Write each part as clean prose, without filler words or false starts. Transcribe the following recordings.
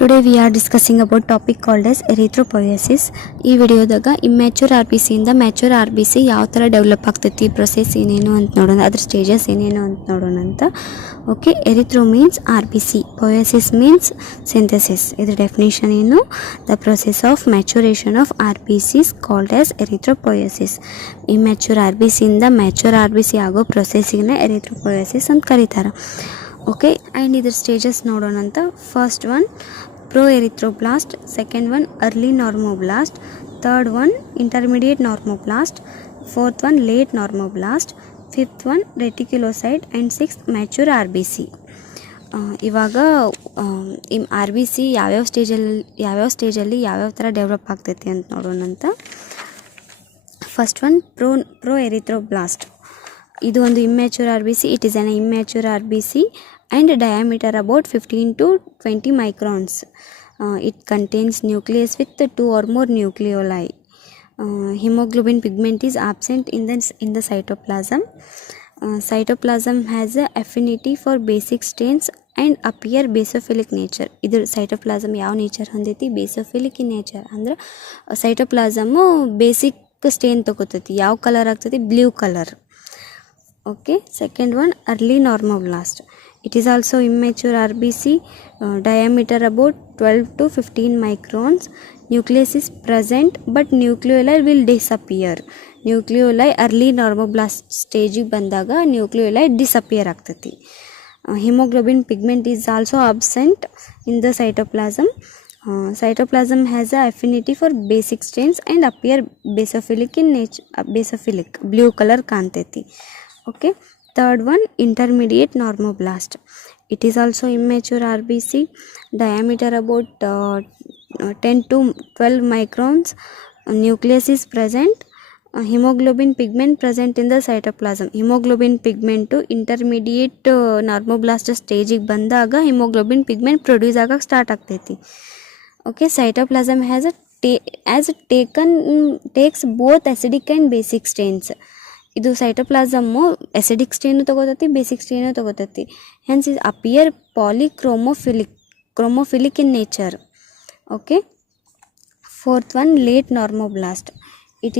Today we are discussing about topic called as erythropoiesis. ಈ ವಿಡಿಯೋದಾಗ immature R B ಸಿಯಿಂದ mature R B C ಯಾವ ಥರ develop ಆಗ್ತೈತಿ, ಪ್ರೊಸೆಸ್ ಏನೇನು ಅಂತ ನೋಡೋಣ, ಅದ್ರ ಸ್ಟೇಜಸ್ ಏನೇನು ಅಂತ ನೋಡೋಣ ಅಂತ. Okay, erythro means R B C, poiesis means synthesis. ಇದ್ರ ಡೆಫಿನೇಷನ್ ಏನು? The process of maturation of R B Cs called as erythropoiesis. Immature R B ಸಿಯಿಂದ ಮ್ಯಾಚೂರ್ ಆರ್ ಬಿ ಸಿ ಆಗೋ ಪ್ರೊಸೆಸಿಂಗ್ನ ಎರಿಥ್ರೋಪೊಯೆಸಿಸ್ ಅಂತ ಕರೀತಾರೆ. ಓಕೆ, ಆ್ಯಂಡ್ ಇದ್ರ ಸ್ಟೇಜಸ್ ನೋಡೋಣ ಅಂತ. First one pro erythroblast, second one early normoblast, third one intermediate normoblast, fourth one late normoblast, fifth one reticulocyte and sixth mature RBC. ಇವಾಗ R B C ಯಾವ್ಯಾವ ಸ್ಟೇಜಲ್ಲಿ ಯಾವ್ಯಾವ ಥರ ಡೆವಲಪ್ ಆಗ್ತೈತಿ ಅಂತ ನೋಡೋಣ ಅಂತ. First one proerythroblast. ಇದು ಒಂದು immature R B C. It is an immature R B C and diameter about 15 to 20 microns. It contains nucleus with 2 or more nucleoli. Hemoglobin pigment is absent in the cytoplasm. Cytoplasm has a affinity for basic stains and appear basophilic nature. ಇದು cytoplasm ಯಾವ nature ಹೊಂದೈತಿ? Basophilic in nature. ಅಂದ್ರೆ cytoplasm basic stain ತಗೋತೈತಿ. ಯಾವ colour ಆಗ್ತೈತಿ? Blue colour. Okay, second one early normoblast. It is also immature RBC, diameter about 12 to 15 microns. Nucleus is present but nucleoli will disappear. Nucleoli early normoblast stage ಬಂದಾಗ nucleoli disappear ಆಗ್ತೈತಿ. Hemoglobin pigment is also absent in the cytoplasm. Cytoplasm has a affinity for basic stains and appear basophilic in nature. Basophilic blue color ಕಾಣ್ತೈತಿ. Okay. Third one intermediate normoblast. It is also immature RBC, diameter about 10 to 12 microns. Nucleus is present. Hemoglobin pigment present in the cytoplasm. Hemoglobin pigment to intermediate normoblast stage ಗೆ ಬಂದಾಗ hemoglobin pigment produce ಆಗಕ್ಕೆ start ಆಗ್ತೈತಿ. Okay, cytoplasm takes both acidic and basic stains. ಇದು cytoplasm acidic stain ತೊಗೋತೈತಿ, basic stain ತೊಗೋತೈತಿ. Hence is appear chromophilic in nature. Okay, fourth one late normoblast. It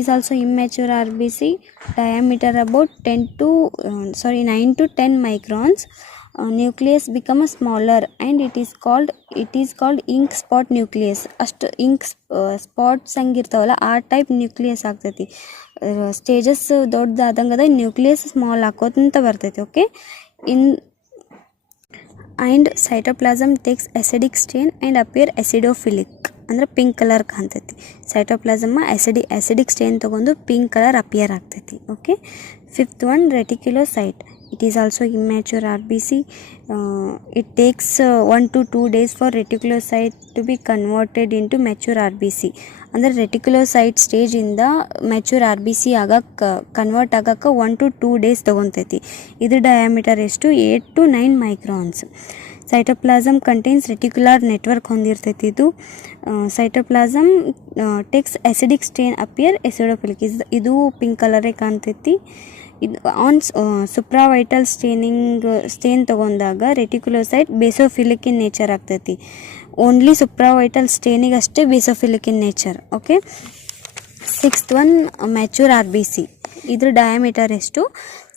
is also immature RBC, diameter about 9 to 10 microns. Nucleus becomes smaller and it is called ink spot nucleus. ಅಷ್ಟು ink spots ಹಂಗಿರ್ತಾವಲ್ಲ ಆ type nucleus ಆಗ್ತೈತಿ. Stages ದೊಡ್ಡದಾದಂಗದ nucleus small ಹಾಕೋದಂತ ಬರ್ತೈತಿ. Okay, and cytoplasm takes acidic stain and appear acidophilic, ಅಂದ್ರೆ pink colour ಕಾಣ್ತೈತಿ. ಸೈಟೋಪ್ಲಾಸಮ್ಮ ಅಸಿಡಿಕ್ ಸ್ಟೇನ್ ತೊಗೊಂಡು ಪಿಂಕ್ ಕಲರ್ ಅಪಿಯರ್ ಆಗ್ತೈತಿ. Okay, fifth one reticulocyte. It is also immature RBC. It takes 1 to 2 days for reticulocyte to be converted into mature RBC. ಅಂದರೆ reticulocyte ಸ್ಟೇಜಿಂದ mature R B C convert ಆಗಕ್ಕೆ 1 to 2 days ತೊಗೊತೈತಿ. ಇದು diameter ಎಷ್ಟು? 8 to 9 microns. Cytoplasm contains reticular network ಹೊಂದಿರ್ತೈತಿ. ಇದು cytoplasm takes acidic stain appear acidophilic. ಇದು pink ಕಲರೇ ಕಾಣ್ತೈತಿ. ಇದು on ಸುಪ್ರಾವೈಟಲ್ stain ತೊಗೊಂಡಾಗ ರೆಟಿಕ್ಯುಲೋಸೈಟ್ ಬೇಸೋಫಿಲಿಕ್ ಇನ್ ನೇಚರ್ ಆಗ್ತೈತಿ. ಓನ್ಲಿ ಸುಪ್ರಾವೈಟಲ್ ಸ್ಟೇನಿಗೆ ಅಷ್ಟೇ basophilic in nature. Okay, sixth one mature R B C. ಇದ್ರ ಡಯಾಮೀಟರ್ ಎಷ್ಟು?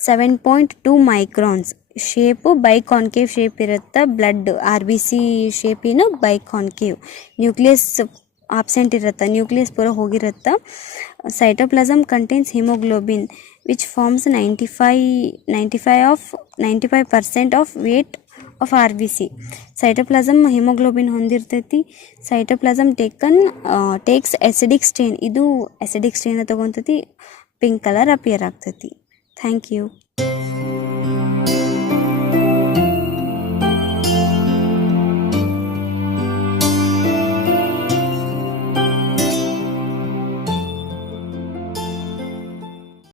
7.2 microns. ಶೇಪು ಬೈಕಾನ್ಕೇವ್ ಶೇಪ್ ಇರುತ್ತೆ. ಬ್ಲಡ್ ಆರ್ ಬಿ ಸಿ ಶೇಪಿನ ಬೈಕಾನ್ಕೇವ್. ನ್ಯೂಕ್ಲಿಯಸ್ ಆಬ್ಸೆಂಟ್ ಇರುತ್ತೆ, ನ್ಯೂಕ್ಲಿಯಸ್ ಪೂರ ಹೋಗಿರುತ್ತೆ. Cytoplasm contains haemoglobin which forms 95% of weight of RBC. Cytoplasm haemoglobin ಹೊಂದಿರ್ತೈತಿ. Cytoplasm takes acidic stain. ಇದು acidic stain ತೊಗೊತೈತಿ, ಪಿಂಕ್ ಕಲರ್ ಅಪಿಯರ್ ಆಗ್ತೈತಿ. Thank you.